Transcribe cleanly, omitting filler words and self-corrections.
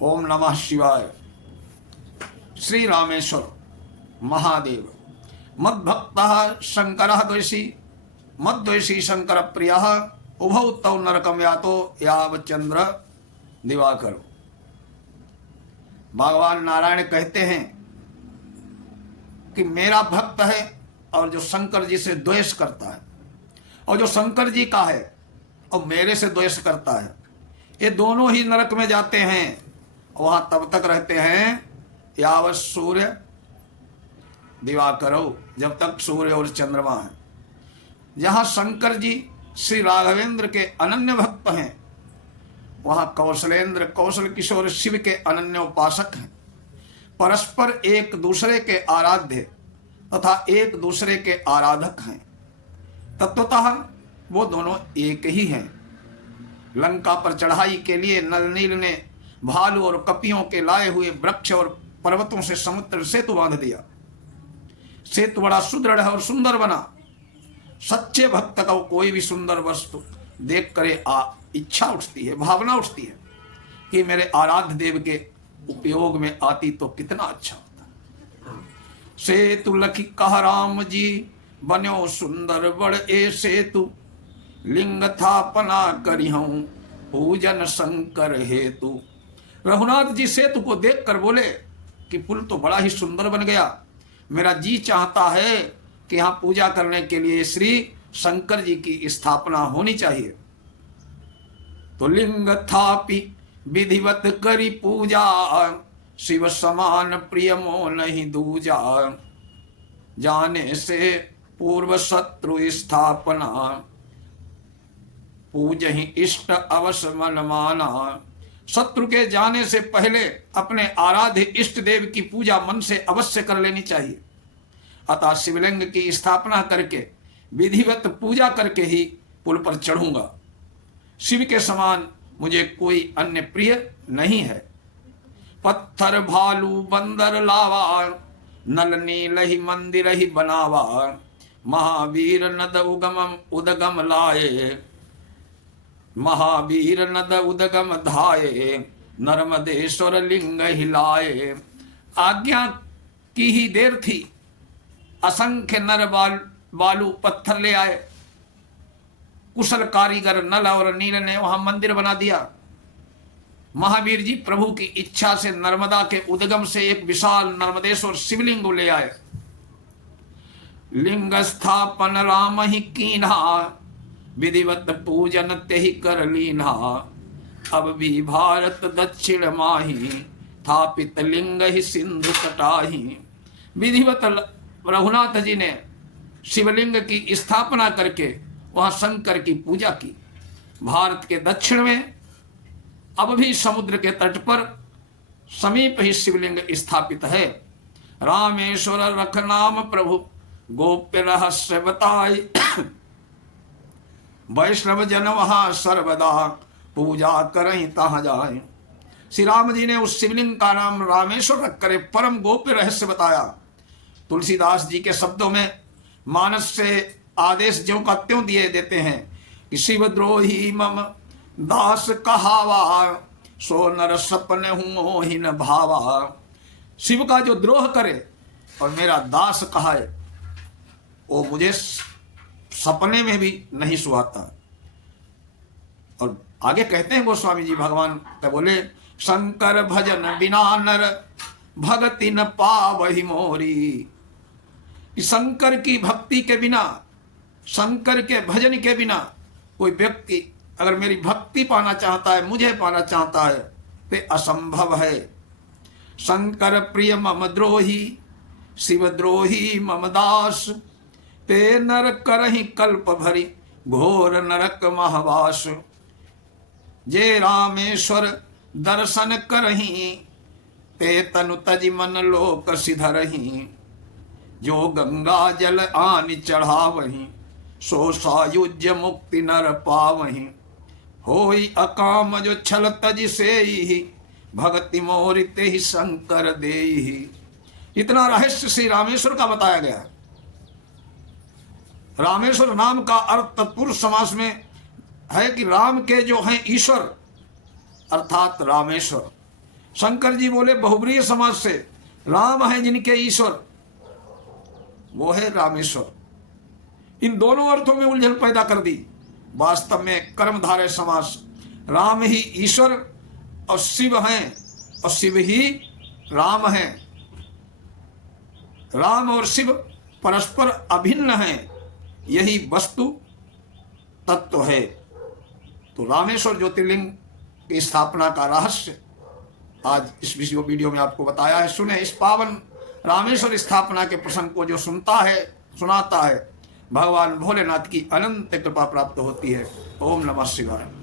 ओम नमः शिवाय। श्री रामेश्वर महादेव मद्भक्त शंकर द्वेषी मद्वेषी शंकर प्रिय उभौ तौ नरकम यातो यावचंद्र दिवाकर। भगवान नारायण कहते हैं कि मेरा भक्त है और जो शंकर जी से द्वेष करता है, और जो शंकर जी का है और मेरे से द्वेष करता है, ये दोनों ही नरक में जाते हैं। वहां तब तक रहते हैं यावत सूर्य दिवाकरो, जब तक सूर्य और चंद्रमा है। जहां शंकर जी श्री राघवेंद्र के अनन्य भक्त हैं, वहां कौशलेंद्र कौशल किशोर शिव के अनन्य उपासक हैं। परस्पर एक दूसरे के आराध्य तथा एक दूसरे के आराधक हैं। तत्वतः वो दोनों एक ही हैं। लंका पर चढ़ाई के लिए नलनील ने भालू और कपियों के लाए हुए वृक्ष और पर्वतों से समुद्र सेतु बांध दिया। सेतु बड़ा सुदृढ़ और सुंदर बना। सच्चे भक्त को कोई भी सुंदर वस्तु देख करे इच्छा उठती है, भावना उठती है कि मेरे आराध्य देव के उपयोग में आती तो कितना अच्छा होता। सेतु लखी कह राम जी बन्यो सुंदर बड़ ए सेतु, लिंग थापना करी हूं पूजन शंकर हेतु। रघुनाथ जी सेतु को देखकर बोले कि पुल तो बड़ा ही सुंदर बन गया, मेरा जी चाहता है कि यहाँ पूजा करने के लिए श्री शंकर जी की स्थापना होनी चाहिए। तो लिंग थापी विधिवत करी पूजा, शिव समान प्रिय मो नहीं दूजा। जाने से पूर्व शत्रु स्थापना, पूजहि इष्ट अवश्य मन माना। शत्रु के जाने से पहले अपने आराध्य इष्ट देव की पूजा मन से अवश्य कर लेनी चाहिए। अतः शिवलिंग की स्थापना करके विधिवत पूजा करके ही पुल पर चढ़ूंगा। शिव के समान मुझे कोई अन्य प्रिय नहीं है। पत्थर भालू बंदर लावा, नल नील ही मंदिर ही बनावा। महावीर नद उगम उदगम लाए, महावीर नद उदगम धाये। नर्मदेश्वर लिंग हिलाए। आज्ञा की ही देर थी, असंख्य नर बालू पत्थर ले आए। कुशल कारीगर नल और नील ने वहां मंदिर बना दिया। महावीर जी प्रभु की इच्छा से नर्मदा के उद्गम से एक विशाल नर्मदेश्वर शिवलिंग ले आए। लिंग स्थापन राम ही कीन्हा, विधिवत पूजन तेहि कर लीन्हा। अब भी भारत दक्षिण माही, थापित लिंग ही सिंधु कटाही। विधिवत रघुनाथ जी ने शिवलिंग की स्थापना करके वहां शंकर की पूजा की। भारत के दक्षिण में अब भी समुद्र के तट पर समीप ही शिवलिंग स्थापित है। रामेश्वर रख नाम प्रभु गोप्य रहस्य बताई। वैष्णव जन वहां सर्वदा पूजा करें तहां जाए। श्री राम जी ने उस शिवलिंग का नाम रामेश्वर रख कर परम गोप्य रहस्य बताया। तुलसीदास जी के शब्दों में मानस से आदेश ज्यों का त्यों दिए देते हैं कि शिवद्रोही मम दास कहावा, सो नर सपने हूँ ही न भावा। शिव का जो द्रोह करे और मेरा दास कहाए, वो मुझे सपने में भी नहीं सुहाता। और आगे कहते हैं गोस्वामी जी भगवान तो बोले, शंकर भजन बिना नर भगति न पावहि मोरी। शंकर की भक्ति के बिना, शंकर के भजन के बिना कोई व्यक्ति अगर मेरी भक्ति पाना चाहता है, मुझे पाना चाहता है, तो असंभव है। शंकर प्रिय मम द्रोही, शिव द्रोही मम दास। ते नर करहि कल्प भरी, घोर नरक महवास। जे रामेश्वर दर्शन करही, ते तनु तज मन लोक सिधरही। जो गंगा जल आनि चढ़ावही, सो सायुज्य मुक्ति नर पावही। होई अकाम जो छल तज सेहि, भक्ति मोरि तेहि शंकर देहि। इतना रहस्य श्री रामेश्वर का बताया गया। रामेश्वर नाम का अर्थ तत्पुरुष समास में है कि राम के जो हैं ईश्वर अर्थात रामेश्वर, शंकर जी बोले बहुब्रीय समाज से राम है जिनके ईश्वर, वो है रामेश्वर। इन दोनों अर्थों में उलझन पैदा कर दी। वास्तव में कर्मधारय समास, राम ही ईश्वर और शिव हैं और शिव ही राम हैं। राम और शिव परस्पर अभिन्न हैं, यही वस्तु तत्व है। तो रामेश्वर ज्योतिर्लिंग की स्थापना का रहस्य आज इस वीडियो में आपको बताया है। सुने इस पावन रामेश्वर स्थापना के प्रसंग को। जो सुनता है, सुनाता है, भगवान भोलेनाथ की अनंत कृपा प्राप्त होती है। ओम नमः शिवाय।